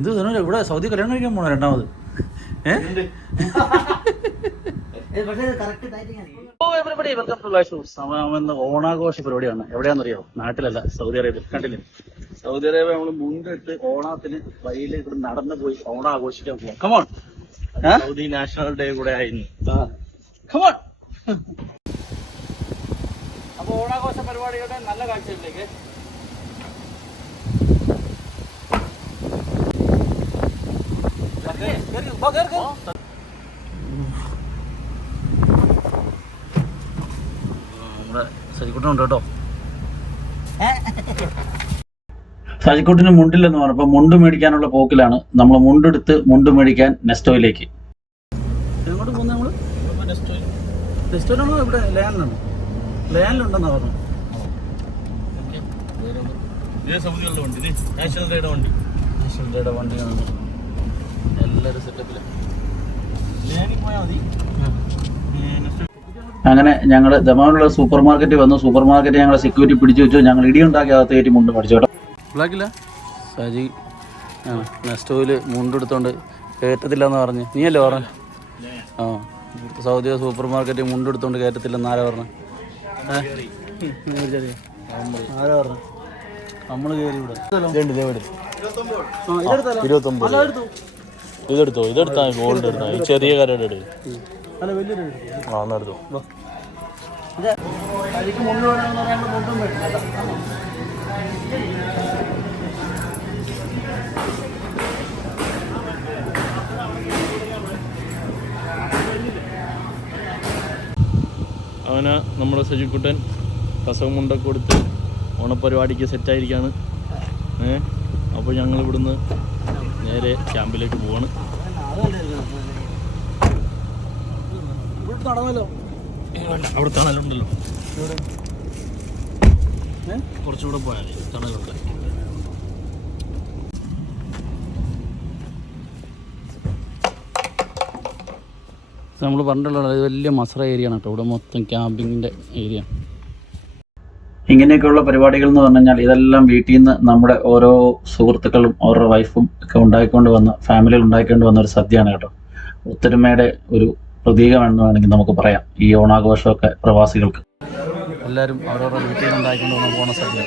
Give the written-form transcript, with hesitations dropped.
ഇത് ഇവിടെ സൗദി കല്യാണം കഴിക്കാൻ പോണോ രണ്ടാമത്? ഓണാഘോഷ പരിപാടിയാണ്. എവിടെയാണെന്നറിയോ? നാട്ടിലല്ല, സൗദി അറേബ്യ. കണ്ടില്ലേ? സൗദി അറേബ്യ നമ്മള് മുണ്ടിട്ട് ഓണത്തിന് വഴിയിൽ ഇവിടെ നടന്നു പോയി ഓണം ആഘോഷിക്കാൻ പോവാം. കമോൺ. സൗദി നാഷണൽ ഡേ കൂടെ ആയിരുന്നു. കമോൺ. അപ്പൊ ഓണാഘോഷ പരിപാടികളുടെ നല്ല കാഴ്ചകളിലേക്ക് നമ്മുടെ സജിക്കുട്ടനുണ്ട് കേട്ടോ. സജിക്കുട്ടിന് മുണ്ടില്ലെന്ന് പറഞ്ഞപ്പോ മുണ്ട് മേടിക്കാനുള്ള പോക്കിലാണ്. നമ്മൾ മുണ്ടെടുത്ത് മുണ്ട് മേടിക്കാൻ നെസ്റ്റോയിലേക്ക്. എങ്ങോട്ട് പോകുന്നത് നമ്മള്? നെസ്റ്റോയിലാണോ ഇവിടെ ലേനിലാണോ? ലേനിലുണ്ടെന്നാ പറഞ്ഞു. സൗദികളുടെ വണ്ടി, നാഷണൽ ഡേയുടെ വണ്ടി. നാഷണൽ ഡേയുടെ വണ്ടിയാണ്. എല്ലാവരും സെറ്റപ്പില് ലേനിൽ പോയാൽ മതി. അങ്ങനെ ഞങ്ങൾ ദമാമിലുള്ള സൂപ്പർ മാർക്കറ്റിൽ വന്നു. സൂപ്പർ മാർക്കറ്റ് ഞങ്ങളെ സെക്യൂരിറ്റി പിടിച്ചു വെച്ചു. ഞങ്ങൾ ഇടിയുണ്ടാക്കി അകത്ത് കയറ്റി മുണ്ട് മേടിച്ചു കേട്ടോ. ബ്ലാക്കില്ല സജി നെസ്റ്റോയിൽ മുണ്ടെടുത്തോണ്ട് കയറ്റത്തില്ല എന്ന് പറഞ്ഞ് നീയല്ലേ പറഞ്ഞ? ആ, സൗദി സൂപ്പർ മാർക്കറ്റ് മുണ്ടെടുത്തോണ്ട് കയറ്റത്തില്ലെന്ന് ആരാ പറഞ്ഞ? ആരാ പറഞ്ഞ? നമ്മള് കയറി ഇവിടെ 29. ഇതെടുത്താ ഗോൾഡ് എടുത്താ. ഈ ചെറിയ കരയുടെ എടുത്തു. അങ്ങനെ നമ്മുടെ സജിക്കുട്ടൻ കസവും മുണ്ടൊക്കെ കൊടുത്ത് ഓണപ്പരിപാടിക്ക് സെറ്റായിരിക്കുകയാണ്. അപ്പോൾ ഞങ്ങൾ ഇവിടുന്ന് നേരെ ക്യാമ്പിലേക്ക് പോവാണ്. അവിടെ തണലുണ്ടല്ലോ, കുറച്ചുകൂടെ പോയാൽ തണലുണ്ട്. നമ്മൾ പറഞ്ഞിട്ടുള്ളത് വലിയ മസറ ഏരിയ ആണ് കേട്ടോ. ഇവിടെ മൊത്തം ക്യാമ്പിങ്ങിൻ്റെ ഏരിയ. ഇങ്ങനെയൊക്കെയുള്ള പരിപാടികൾ എന്ന് പറഞ്ഞു കഴിഞ്ഞാൽ ഇതെല്ലാം വീട്ടിൽ നിന്ന് നമ്മുടെ ഓരോ സുഹൃത്തുക്കളും അവരുടെ വൈഫും ഒക്കെ ഉണ്ടാക്കിക്കൊണ്ട് വന്ന, ഫാമിലിയിൽ ഉണ്ടാക്കിക്കൊണ്ട് വന്ന ഒരു സദ്യയാണ് കേട്ടോ. ഒത്തൊരുമയുടെ ഒരു പ്രതീകമാണെന്ന് വേണമെങ്കിൽ നമുക്ക് പറയാം ഈ ഓണാഘോഷമൊക്കെ പ്രവാസികൾക്ക്. എല്ലാവരും അവരവരുടെ വീട്ടിൽ നിന്ന് ഉണ്ടാക്കിക്കൊണ്ട് വന്ന ഓണ സദ്യ.